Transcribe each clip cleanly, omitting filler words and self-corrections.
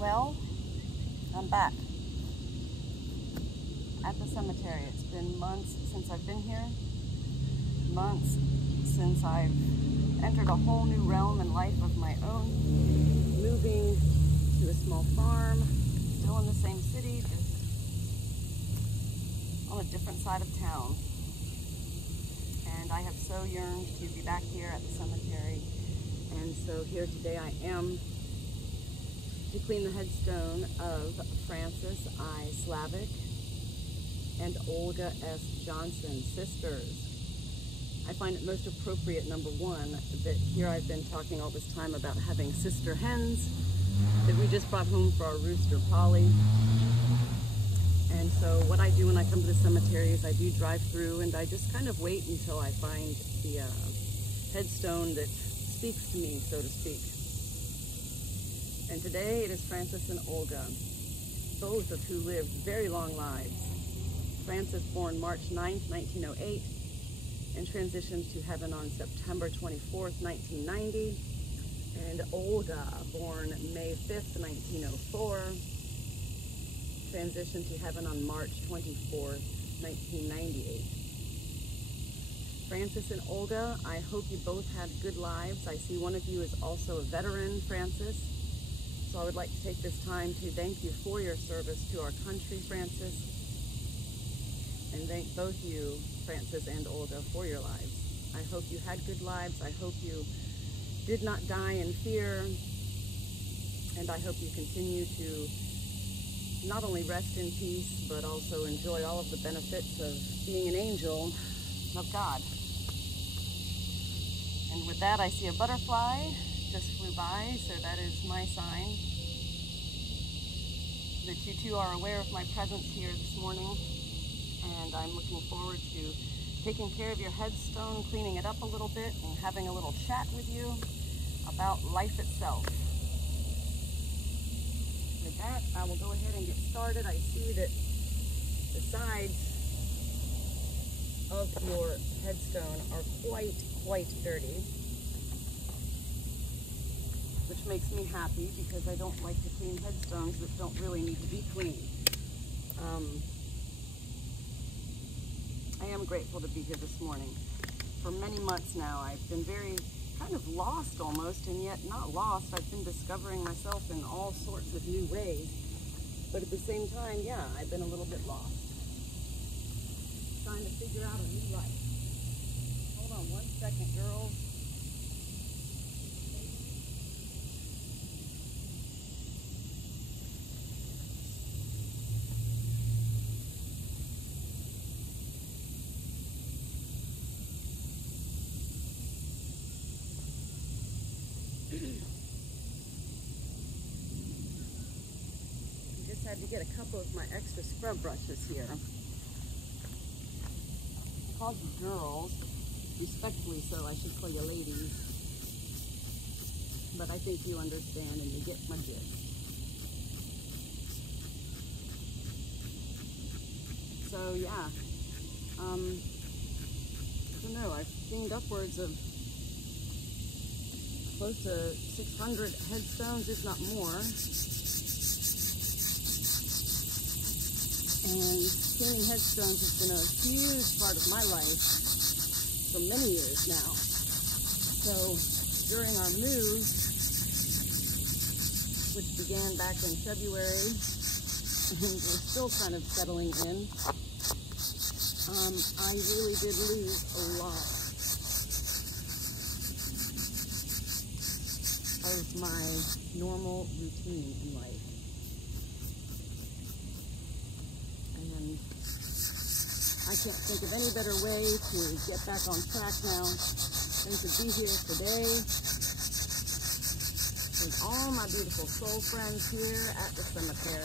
Well, I'm back at the cemetery. It's been months since I've been here, months since I've entered a whole new realm in life of my own, moving to a small farm, still in the same city, just on a different side of town. And I have so yearned to be back here at the cemetery, and so here today I am to clean the headstone of Frances I. Slavik and Olga S. Johnson, sisters. I find it most appropriate, number one, that here I've been talking all this time about having sister hens that we just brought home for our rooster, Polly. And so what I do when I come to the cemetery is I do drive through and I just kind of wait until I find the headstone that speaks to me, so to speak. And today it is Frances and Olga, both of who lived very long lives. Frances born March 9th, 1908, and transitioned to heaven on September 24th, 1990. And Olga, born May 5th, 1904, transitioned to heaven on March 24th, 1998. Frances and Olga, I hope you both had good lives. I see one of you is also a veteran, Frances. So I would like to take this time to thank you for your service to our country, Frances, and thank both you, Frances and Olga, for your lives. I hope you had good lives. I hope you did not die in fear, and I hope you continue to not only rest in peace, but also enjoy all of the benefits of being an angel of God. And with that, I see a butterfly just flew by, so that is my sign that you two are aware of my presence here this morning. And I'm looking forward to taking care of your headstone, cleaning it up a little bit, and having a little chat with you about life itself. With that, I will go ahead and get started. I see that the sides of your headstone are quite dirty, which makes me happy because I don't like to clean headstones that don't really need to be cleaned. I am grateful to be here this morning. For many months now, I've been very kind of lost almost, and yet not lost. I've been discovering myself in all sorts of new ways, but at the same time, yeah, I've been a little bit lost. Trying to figure out a new life. Hold on one second, girls. Had to get a couple of my extra scrub brushes here. I called you girls, respectfully so, I should call you ladies, but I think you understand and you get my gist. So yeah, I don't know, I've cleaned upwards of close to 600 headstones, if not more. And cleaning headstones has been a huge part of my life for many years now. So during our move, which began back in February, and we're still kind of settling in, I really did lose a lot of my normal routine in life. And I can't think of any better way to get back on track now than to be here today with all my beautiful soul friends here at the cemetery.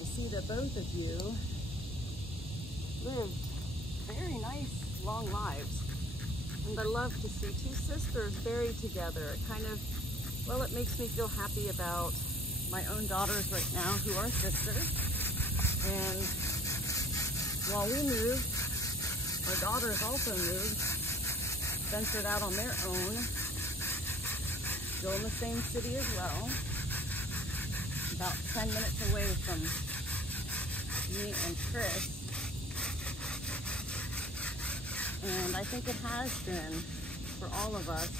I see that both of you lived very nice, long lives. And I love to see two sisters buried together. It kind of, well, it makes me feel happy about my own daughters right now who are sisters. And while we moved Our daughters also moved, ventured out on their own, still in the same city as well, about 10 minutes away from me and Chris. And I think it has been, for all of us,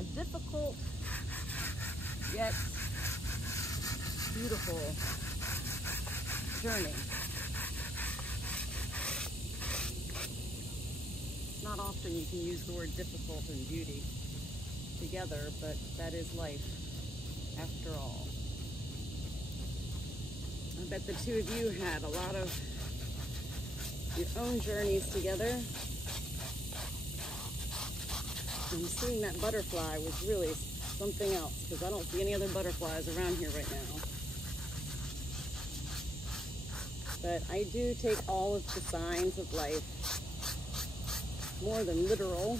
a difficult yet beautiful journey. Not often you can use the word difficult and beauty together, but that is life after all. I bet the two of you had a lot of your own journeys together. And seeing that butterfly was really something else, because I don't see any other butterflies around here right now. But I do take all of the signs of life more than literal.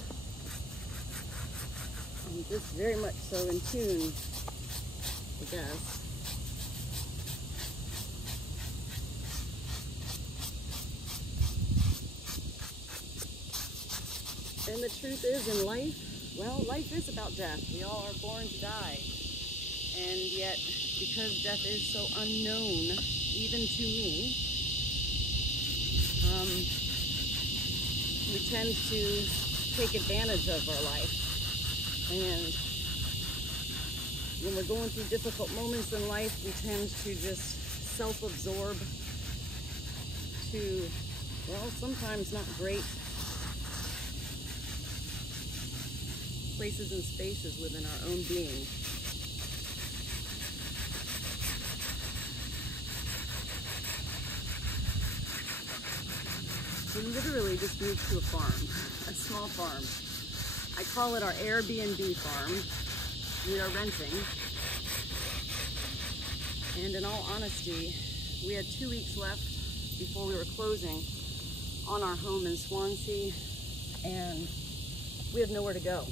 I'm just very much so in tune, I guess. And the truth is, in life, well, life is about death. We all are born to die. And yet, because death is so unknown, even to me, we tend to take advantage of our life. And when we're going through difficult moments in life, we tend to just self-absorb to, well, sometimes not great places and spaces within our own being. We literally just moved to a farm, a small farm. I call it our Airbnb farm. We are renting. And in all honesty, we had 2 weeks left before we were closing on our home in Swansea, and we had nowhere to go.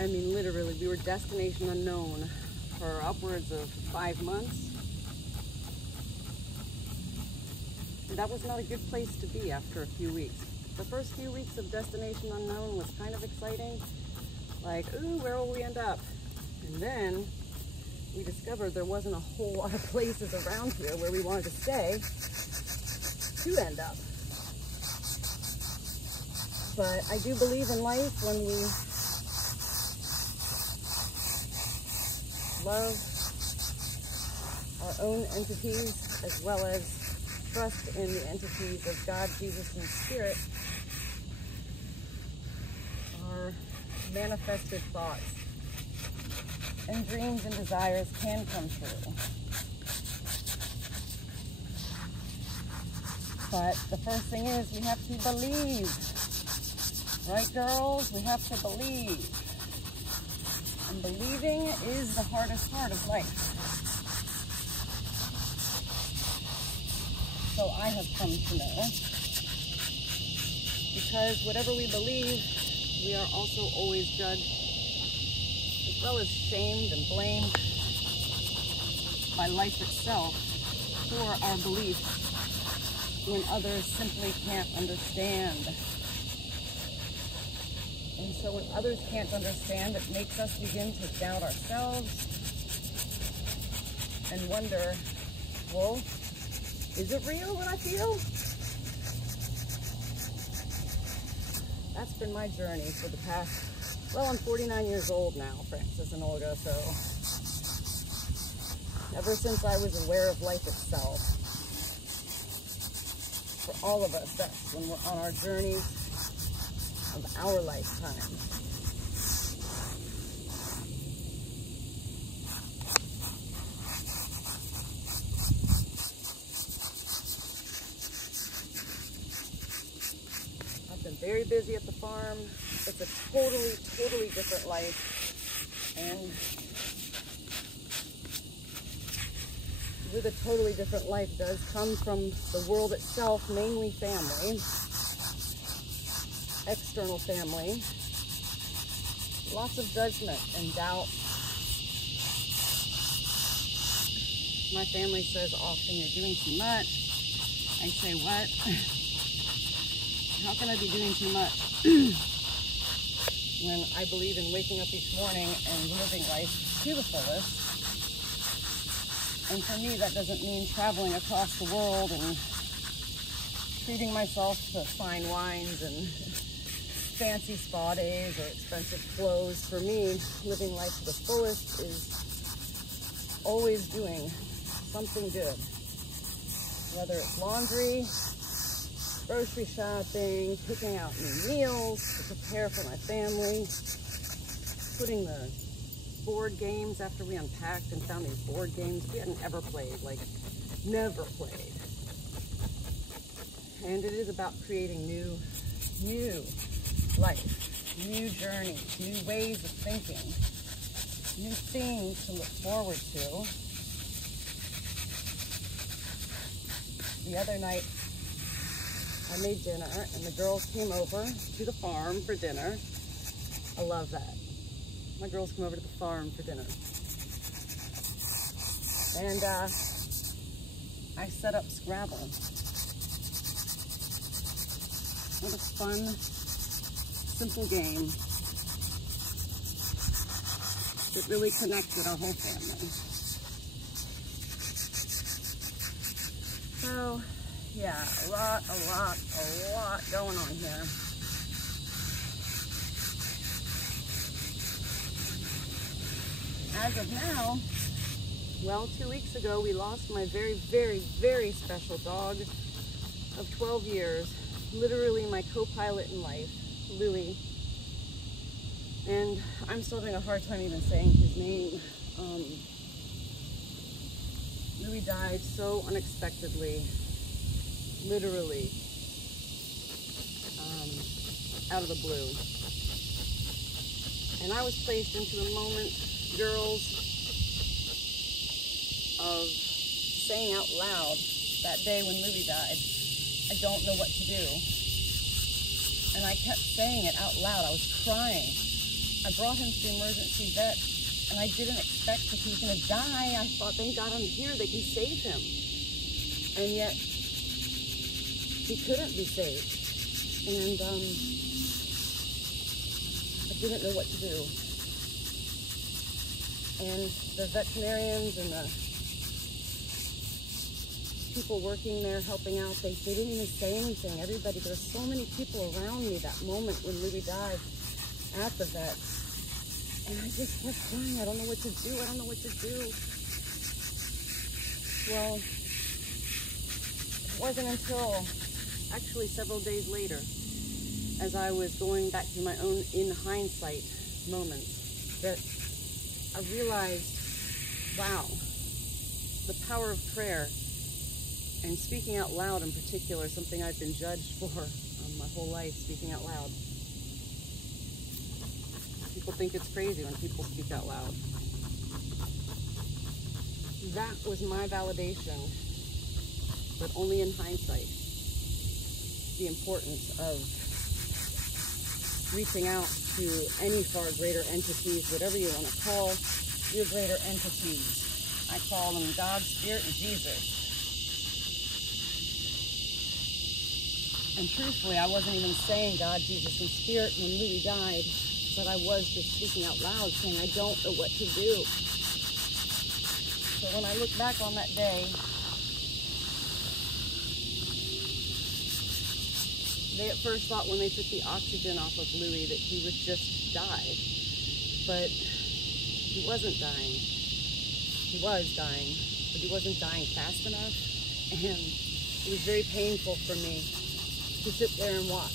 I mean, literally, we were destination unknown for upwards of 5 months. And that was not a good place to be after a few weeks. The first few weeks of destination unknown was kind of exciting. Like, ooh, where will we end up? And then we discovered there wasn't a whole lot of places around here where we wanted to stay to end up. But I do believe in life when we love our own entities as well as trust in the entities of God, Jesus, and Spirit, our manifested thoughts and dreams and desires can come true. But the first thing is we have to believe. Right, girls? We have to believe. And believing is the hardest part of life. So I have come to know. Because whatever we believe, we are also always judged, as well as shamed and blamed by life itself for our beliefs when others simply can't understand. And so when others can't understand, it makes us begin to doubt ourselves and wonder, well, is it real what I feel? That's been my journey for the past, well, I'm 49 years old now, Francis and Olga, so ever since I was aware of life itself, for all of us, that's when we're on our journeys of our lifetime. Very busy at the farm. It's a totally different life. And with a totally different life does come from the world itself, mainly family, external family, lots of judgment and doubt. My family says often you're doing too much, I say, what? How can I be doing too much when I believe in waking up each morning and living life to the fullest? And for me, that doesn't mean traveling across the world and treating myself to fine wines and fancy spa days or expensive clothes. For me, living life to the fullest is always doing something good. Whether it's laundry, grocery shopping, picking out new meals to prepare for my family, putting the board games after we unpacked and found these board games we hadn't ever played, like never played. And it is about creating new life, new journeys, new ways of thinking, new things to look forward to. The other night, I made dinner and the girls came over to the farm for dinner. I love that. My girls come over to the farm for dinner. And I set up Scrabble. What a fun, simple game that really connected our whole family. So, yeah, a lot going on here. As of now, well, 2 weeks ago, we lost my very special dog of 12 years. Literally my co-pilot in life, Louie. And I'm still having a hard time even saying his name. Louie died so unexpectedly, literally, out of the blue. And I was placed into a moment, girls, of saying out loud that day when Louie died, I don't know what to do. And I kept saying it out loud. I was crying. I brought him to the emergency vet, and I didn't expect that he was going to die. I thought, thank God I'm here. They can save him. And yet, he couldn't be saved. And I didn't know what to do. And the veterinarians and the people working there helping out, they didn't even say anything. Everybody, there were so many people around me that moment when Louie died at the vet. And I just kept crying. I don't know what to do. I don't know what to do. Well, it wasn't until actually several days later, as I was going back to my own in hindsight moments, that I realized, wow, the power of prayer. And speaking out loud in particular, something I've been judged for my whole life, speaking out loud. People think it's crazy when people speak out loud. That was my validation, but only in hindsight, the importance of reaching out to any far greater entities, whatever you want to call your greater entities. I call them God, Spirit, and Jesus. And truthfully, I wasn't even saying God, Jesus, and Spirit when Louie died, but I was just speaking out loud, saying, I don't know what to do. So when I look back on that day, they at first thought when they took the oxygen off of Louie that he would just die. But he wasn't dying. He was dying, but he wasn't dying fast enough. And it was very painful for me to sit there and watch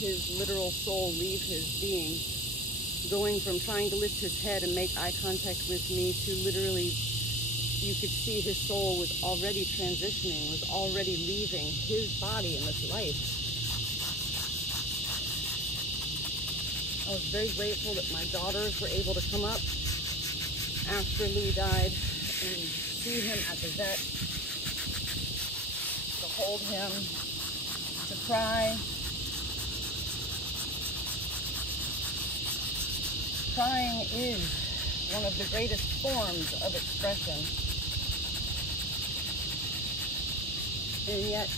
his literal soul leave his being, going from trying to lift his head and make eye contact with me to literally, you could see his soul was already transitioning, was already leaving his body in this life. I was very grateful that my daughters were able to come up after Louie died and see him at the vet, to hold him, to cry. Crying is one of the greatest forms of expression. And yet,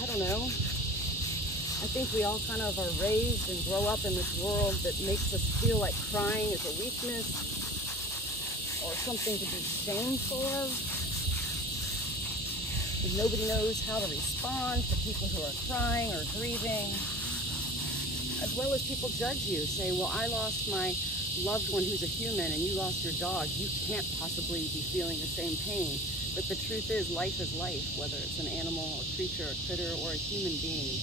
I don't know. I think we all kind of are raised and grow up in this world that makes us feel like crying is a weakness or something to be shameful of. And nobody knows how to respond to people who are crying or grieving. As well as people judge you, say, well, I lost my loved one who's a human and you lost your dog. You can't possibly be feeling the same pain. But the truth is life, whether it's an animal, a creature, a critter, or a human being.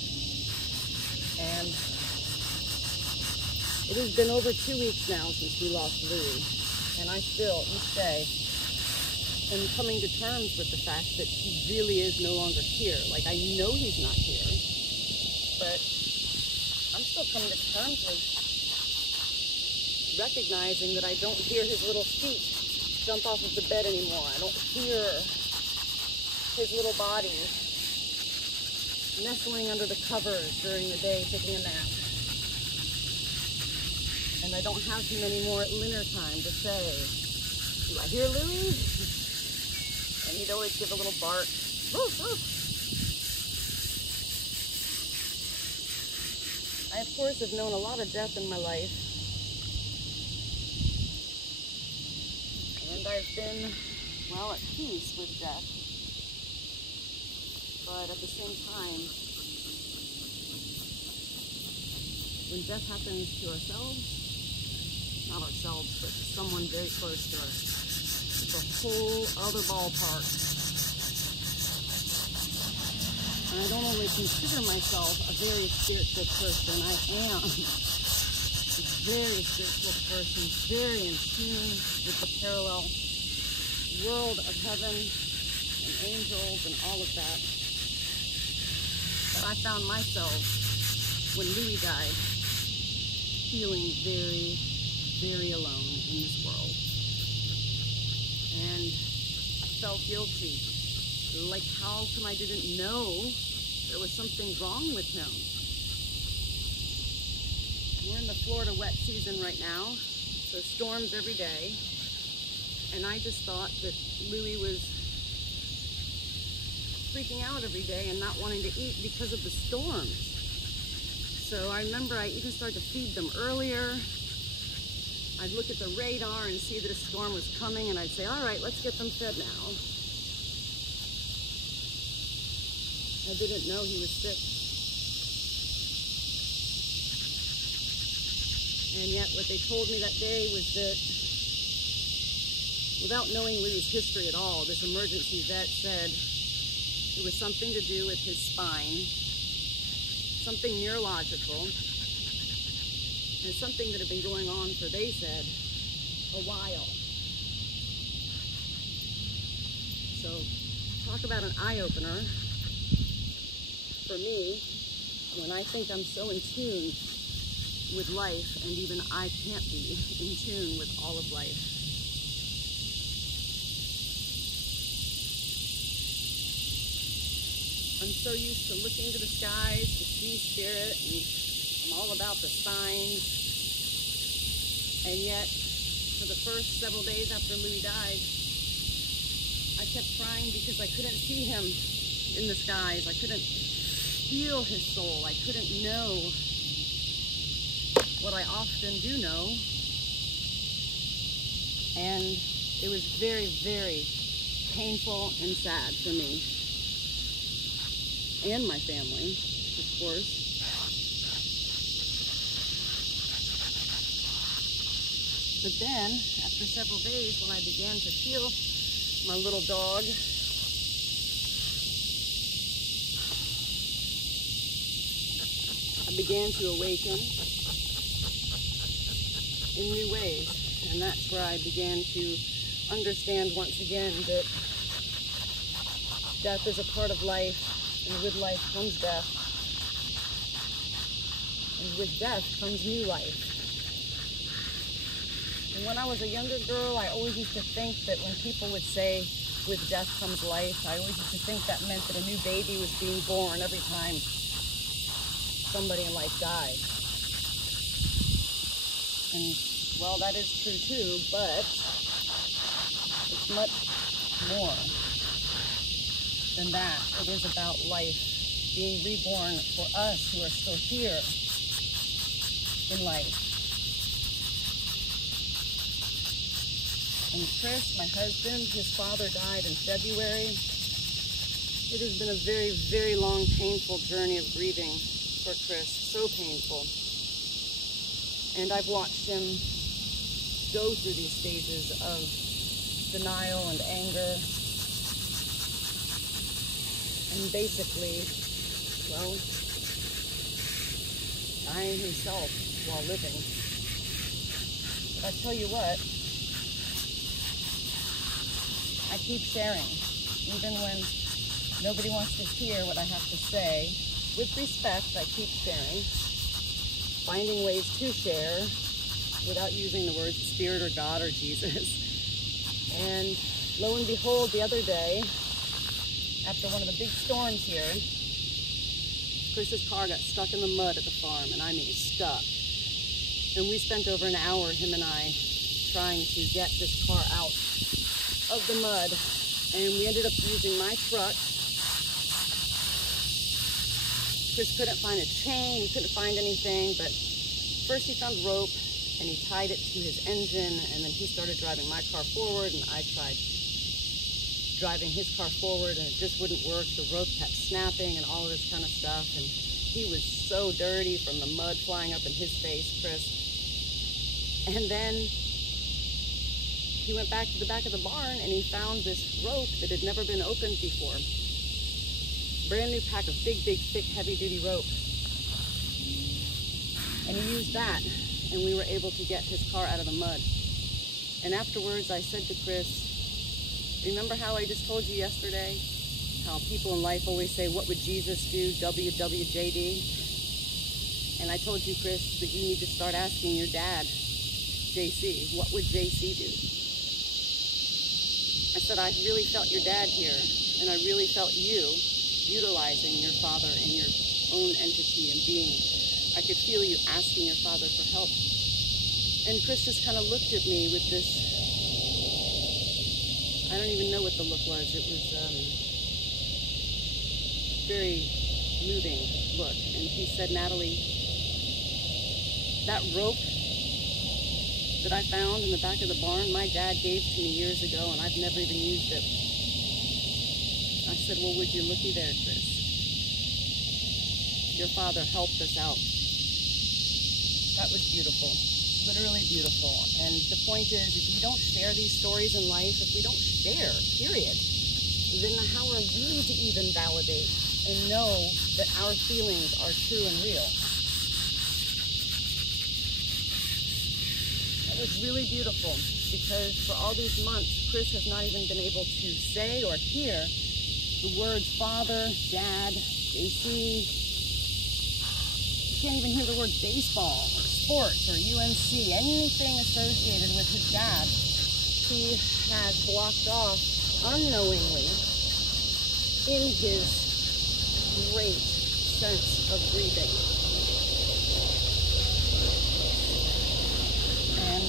And it has been over 2 weeks now since we lost Louie. And I still, each day, am coming to terms with the fact that he really is no longer here. Like, I know he's not here, but I'm still coming to terms with recognizing that I don't hear his little feet jump off of the bed anymore. I don't hear his little body nestling under the covers during the day taking a nap. And I don't have him anymore at dinner time to say, do I hear Louie? And he'd always give a little bark. Woof, woof. I, of course, have known a lot of death in my life. And I've been, well, at peace with death. But at the same time, when death happens to ourselves, not ourselves, but to someone very close to us, it's a whole other ballpark. And I don't only consider myself a very spiritual person, I am a very spiritual person, very in tune with the parallel world of heaven and angels and all of that. But I found myself, when Louie died, feeling very, very alone in this world. And I felt guilty. Like, how come I didn't know there was something wrong with him? We're in the Florida wet season right now, so storms every day. And I just thought that Louie was freaking out every day and not wanting to eat because of the storms. So I remember I even started to feed them earlier. I'd look at the radar and see that a storm was coming, and I'd say, all right, let's get them fed now. I didn't know he was sick. And yet what they told me that day was that, without knowing Louie's history at all, this emergency vet said it was something to do with his spine, something neurological, and something that had been going on for, they said, a while. So, talk about an eye-opener for me when I think I'm so in tune with life, and even I can't be in tune with all of life. I'm so used to looking to the skies to see spirit, and I'm all about the signs. And yet, for the first several days after Louie died, I kept crying because I couldn't see him in the skies. I couldn't feel his soul. I couldn't know what I often do know. And it was very, very painful and sad for me. And my family, of course. But then, after several days, when I began to feel my little dog I began to awaken in new ways. And that's where I began to understand once again that death is a part of life. And with life comes death. And with death comes new life. And when I was a younger girl, I always used to think that when people would say, with death comes life, I always used to think that meant that a new baby was being born every time somebody in life died. And, well, that is true too, but it's much more than that. It is about life being reborn for us who are still here in life. And Chris, my husband, his father died in February. It has been a very, very long, painful journey of grieving for Chris, so painful. And I've watched him go through these stages of denial and anger. And basically, well, dying himself while living. But I tell you what, I keep sharing, even when nobody wants to hear what I have to say. With respect, I keep sharing, finding ways to share without using the words Spirit or God or Jesus. And lo and behold, the other day, after one of the big storms here, Chris's car got stuck in the mud at the farm, and I mean stuck. And we spent over an hour, him and I, trying to get this car out of the mud. And we ended up using my truck. Chris couldn't find a chain, he couldn't find anything, but first he found rope and he tied it to his engine, and then he started driving my car forward, and I tried driving his car forward, and it just wouldn't work. The rope kept snapping and all of this kind of stuff, and he was so dirty from the mud flying up in his face, Chris. And then he went back to the back of the barn and he found this rope that had never been opened before. Brand new pack of big, big, thick, heavy-duty rope. And he used that, and we were able to get his car out of the mud. And afterwards, I said to Chris, remember how I just told you yesterday? How people in life always say, what would Jesus do? WWJD. And I told you, Chris, that you need to start asking your dad, JC, what would JC do? I said, I really felt your dad here, and I really felt you utilizing your father in your own entity and being. I could feel you asking your father for help. And Chris just kind of looked at me with this, I don't even know what the look was. It was very moving look. And he said, Natalie, that rope that I found in the back of the barn, my dad gave to me years ago, and I've never even used it. I said, well, would you looky there, Chris? Your father helped us out. That was beautiful, literally beautiful. And the point is, if you don't share these stories in life, if we don't share, period, then how are we to even validate and know that our feelings are true and real? That was really beautiful, because for all these months, Chris has not even been able to say or hear the words father, dad, JC. You can't even hear the word baseball or sports or UNC, anything associated with his dad. He has blocked off unknowingly in his great sense of grieving. And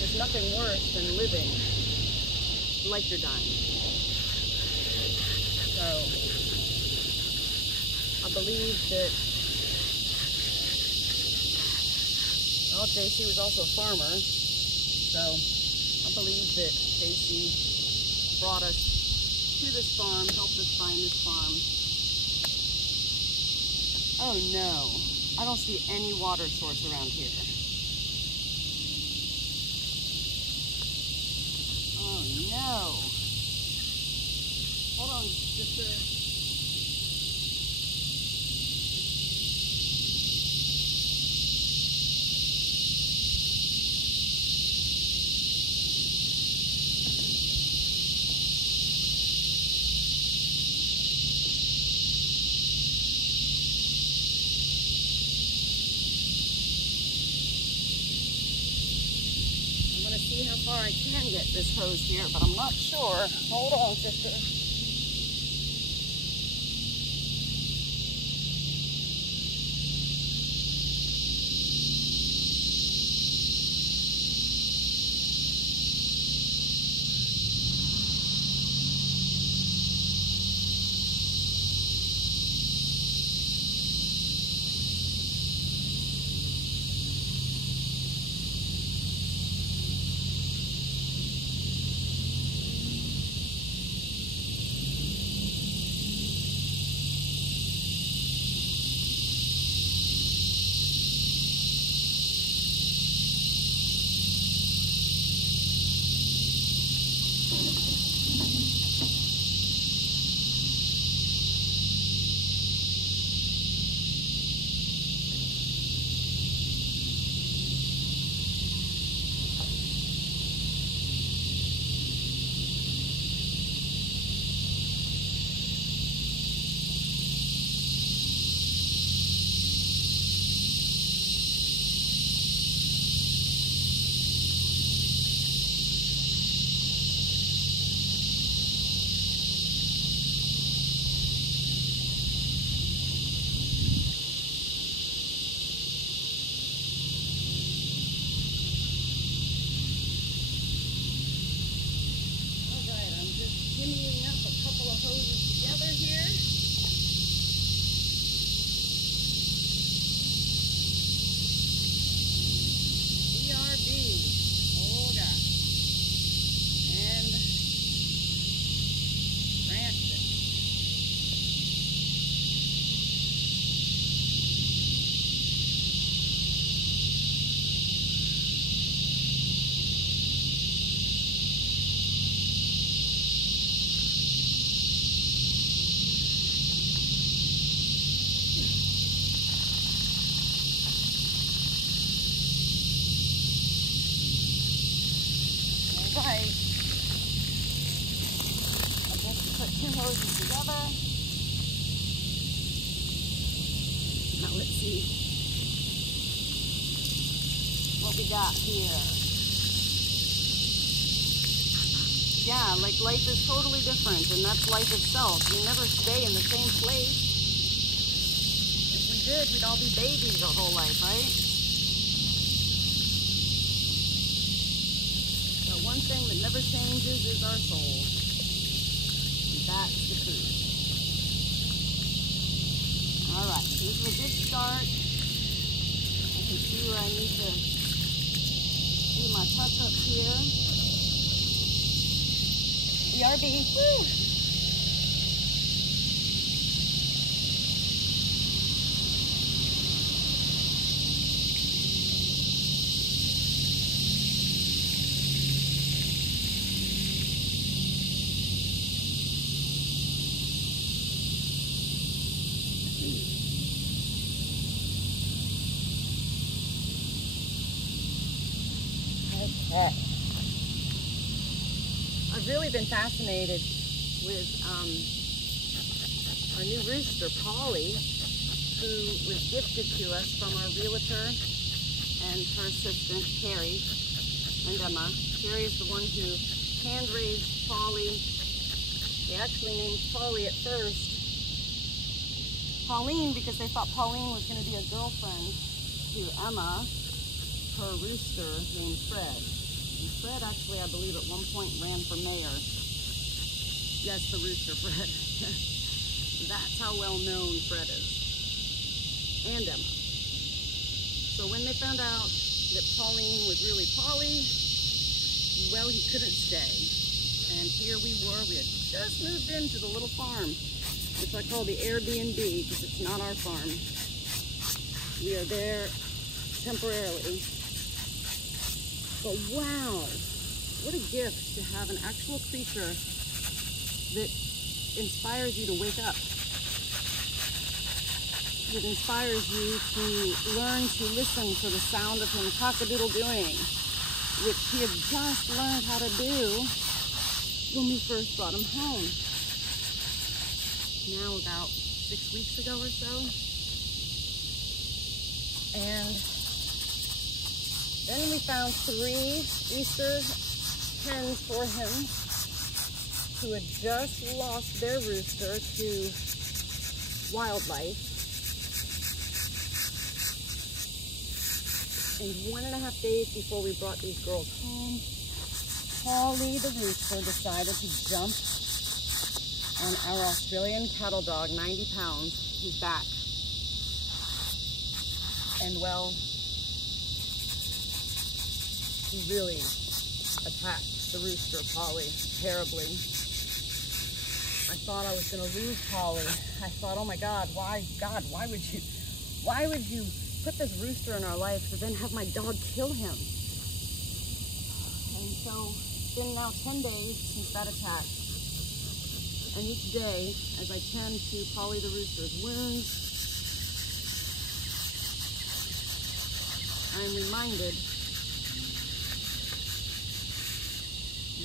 there's nothing worse than living like you're dying. So, I believe that, well, JC was also a farmer, so I believe that JC brought us to this farm, helped us find this farm. Oh no, I don't see any water source around here. Oh no. Hold on, just I'm gonna see how far I can get this hose here, but I'm not sure. Hold on, sister. Olga, and Francis. Right. I guess we put 2 hoses together. Now let's see what we got here. Yeah, like life is totally different, and that's life itself. We never stay in the same place. If we did, we'd all be babies our whole life, right? One thing that never changes is our soul. And that's the truth. All right, so this is a good start. I can see where I need to do my touch-ups here. BRB. Woo! Okay. I've really been fascinated with our new rooster, Polly, who was gifted to us from our realtor and her assistant, Carrie and Emma. Carrie is the one who hand-raised Polly. They actually named Polly at first Pauline because they thought Pauline was going to be a girlfriend to Emma, her rooster named Fred. And Fred actually, I believe, at one point ran for mayor. Yes, the rooster, Fred. That's how well known Fred is. And Emma. So when they found out that Pauline was really Polly, well, he couldn't stay. And here we were. We had just moved into the little farm, which I call the Airbnb because it's not our farm. We are there temporarily. But wow, what a gift to have an actual creature that inspires you to wake up. That inspires you to learn to listen for the sound of him cock-a-doodle-doing, which he had just learned how to do when we first brought him home. Now about 6 weeks ago or so. And then we found 3 rooster hens for him who had just lost their rooster to wildlife. And 1.5 days before we brought these girls home, Polly the rooster decided to jump on our Australian cattle dog, 90 pounds. He's back. And well, he really attacked the rooster, Polly, terribly. I thought I was going to lose Polly. I thought, oh my God, why would you put this rooster in our life to then have my dog kill him? And so been now 10 days since that attack. And each day, as I tend to Polly the rooster's wounds, I'm reminded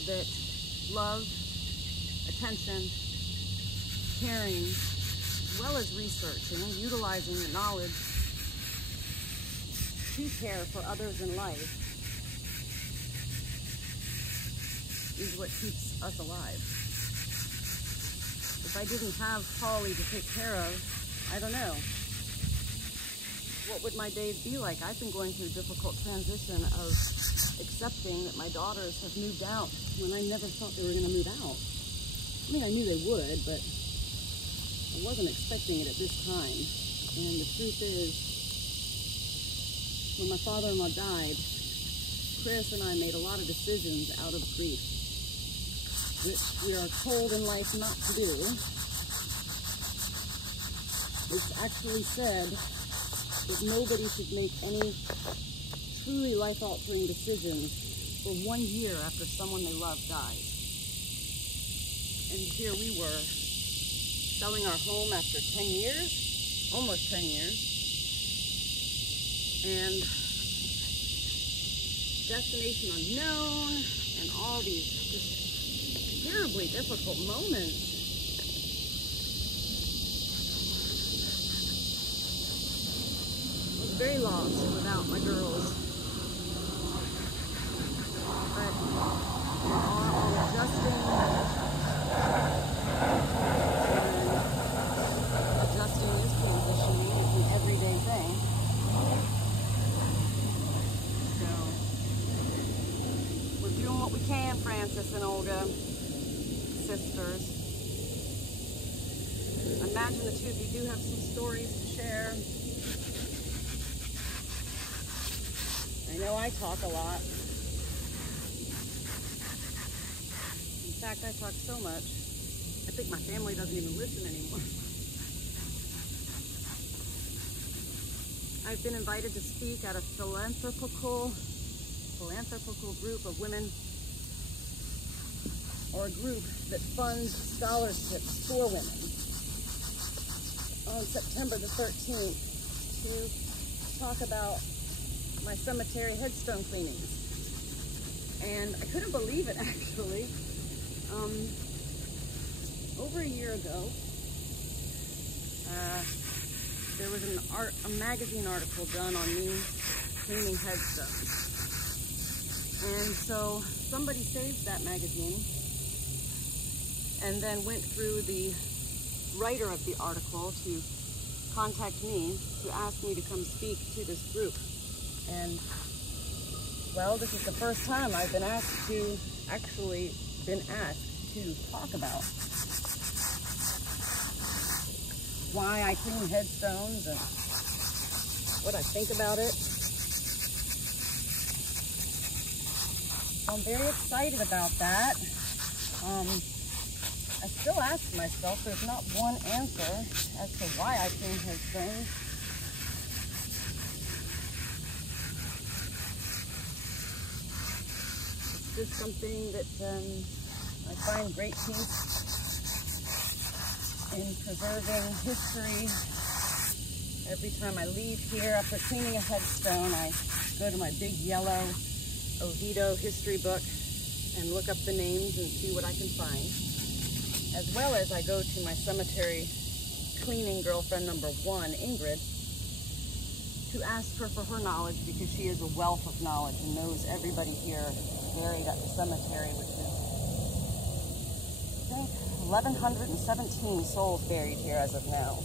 that love, attention, caring, as well as researching, utilizing the knowledge to care for others in life is what keeps us alive. If I didn't have Polly to take care of, I don't know. What would my days be like? I've been going through a difficult transition of accepting that my daughters have moved out when I never thought they were going to move out. I mean, I knew they would, but I wasn't expecting it at this time. And the truth is, when my father-in-law died, Chris and I made a lot of decisions out of grief, which we are told in life not to do. It's actually said that nobody should make any truly life-altering decisions for 1 year after someone they love dies. And here we were, selling our home after 10 years, almost 10 years, and destination unknown, and all these just terribly difficult moments. I was very lost without my girls. But we are all adjusting, and adjusting is transitioning. It's an everyday thing. So we're doing what we can, Francis and Olga, sisters. I imagine the two of you do have some stories to share. I know I talk a lot. In fact, I talk so much, I think my family doesn't even listen anymore. I've been invited to speak at a philanthropical group of women, or a group that funds scholarships for women, on September the 13th to talk about my cemetery headstone cleanings. And I couldn't believe it, actually. Over a year ago, there was a magazine article done on me cleaning headstones. And so somebody saved that magazine and then went through the writer of the article to contact me to ask me to come speak to this group. And, well, this is the first time I've been asked to talk about why I clean headstones and what I think about it. I'm very excited about that. I still ask myself, there's not one answer as to why I clean headstones. It's just something that I find great peace in preserving history. Every time I leave here after cleaning a headstone, I go to my big yellow Oviedo history book and look up the names and see what I can find. As well as I go to my cemetery cleaning girlfriend number 1, Ingrid, to ask her for her knowledge, because she is a wealth of knowledge and knows everybody here buried at the cemetery, which is, I think, 1,117 souls buried here as of now.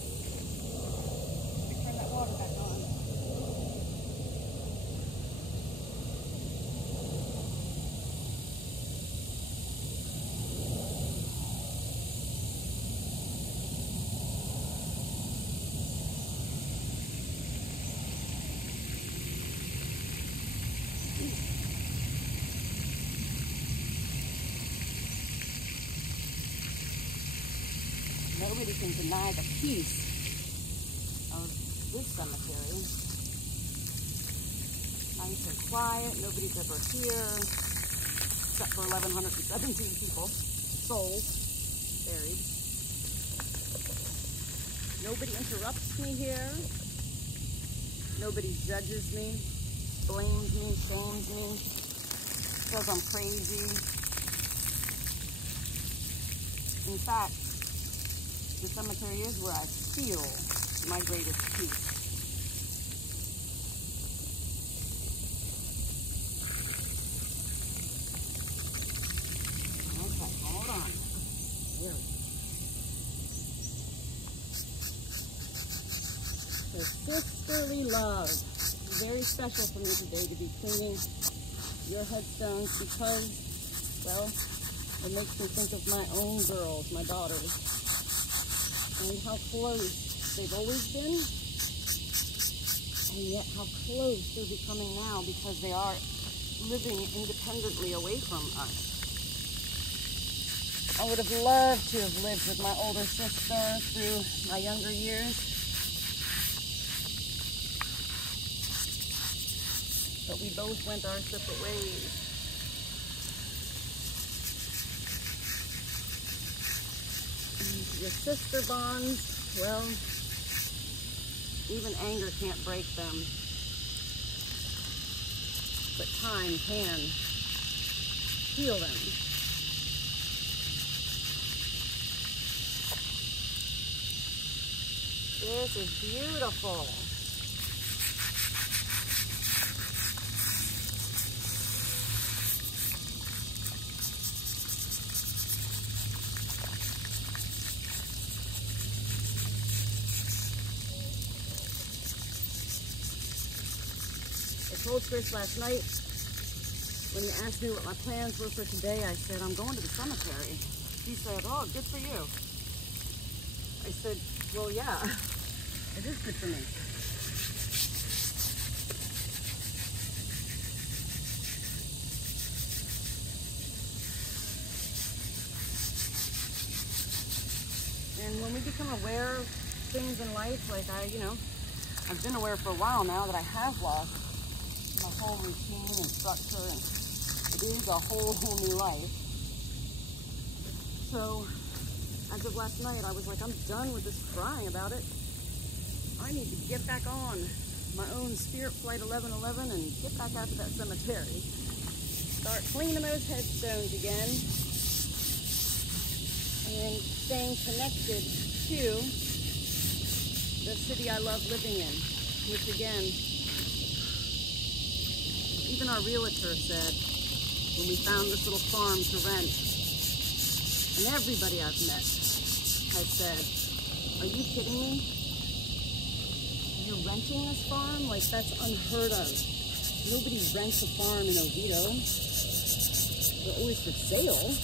Let me turn that water back on. Nobody can deny the peace of this cemetery. Nice and quiet, nobody's ever here. except for 1,117 people, souls buried. Nobody interrupts me here. Nobody judges me, blames me, shames me, says I'm crazy. In fact, the cemetery is where I feel my greatest peace. Okay, hold on. There we go. So sisterly love. Very special for me today to be cleaning your headstones because, well, it makes me think of my own girls, my daughters, and how close they've always been, and yet how close they're becoming now because they are living independently away from us. I would have loved to have lived with my older sister through my younger years, but we both went our separate ways. Your sister bonds, well, even anger can't break them, but time can heal them. This is beautiful. I told Chris last night when he asked me what my plans were for today, I said, I'm going to the cemetery. He said, oh, good for you. I said, well, yeah, it is good for me. And when we become aware of things in life, like I've been aware for a while now that I have lost my whole routine and structure, and it is a whole new life. So, as of last night, I was like, I'm done with this crying about it. I need to get back on my own Spirit Flight 1111 and get back out to that cemetery. Start cleaning those headstones again. And staying connected to the city I love living in, which again, even our realtor said, when we found this little farm to rent, and everybody I've met has said, are you kidding me? You're renting this farm? Like, that's unheard of. Nobody rents a farm in Oviedo. They're always for sale,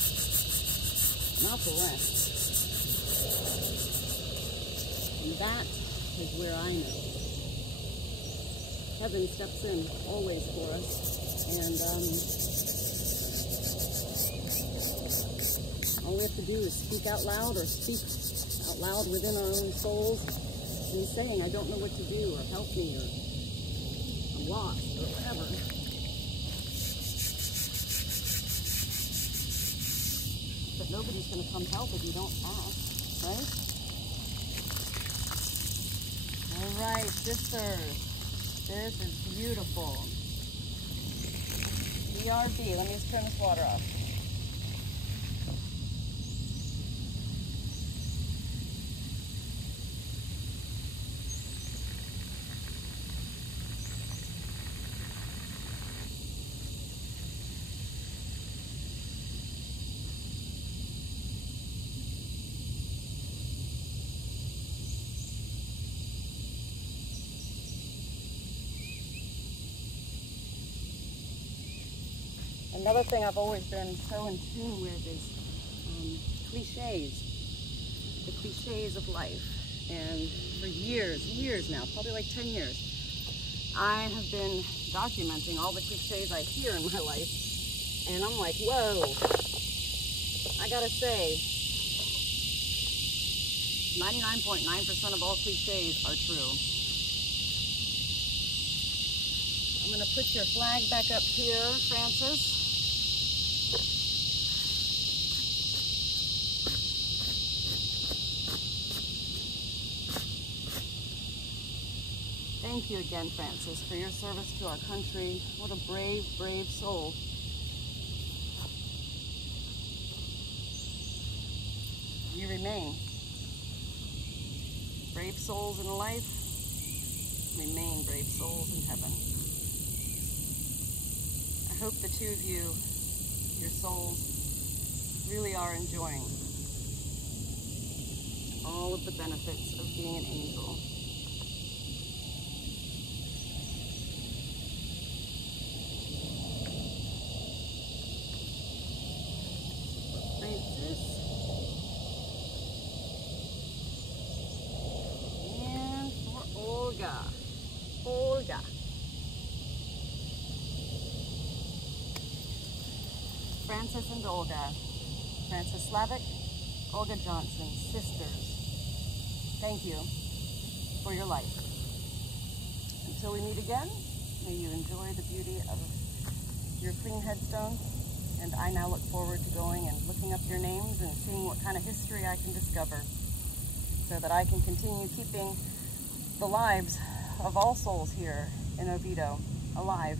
not for rent. And that is where I know heaven steps in always for us, and all we have to do is speak out loud, or speak out loud within our own souls and saying, I don't know what to do, or help me, or I'm lost, or whatever. But nobody's going to come help if you don't ask, right? All right, sisters. This is beautiful. BRB. Let me just turn this water off. Another thing I've always been so in tune with is cliches, the cliches of life. And for years now, probably like 10 years, I have been documenting all the cliches I hear in my life. And I'm like, whoa, I gotta say, 99.9% of all cliches are true. I'm gonna put your flag back up here, Francis. Thank you again, Francis, for your service to our country. What a brave, brave soul. You remain. Brave souls in life remain brave souls in heaven. I hope the two of you, your souls, really are enjoying all of the benefits of being an angel. Francis. And for Olga. Olga. Francis and Olga. Francis Slavik, Olga Johnson, sisters. Thank you for your life. Until we meet again, may you enjoy the beauty of your clean headstone. And I now look forward to going and looking up your names and seeing what kind of history I can discover so that I can continue keeping the lives of all souls here in Oviedo alive.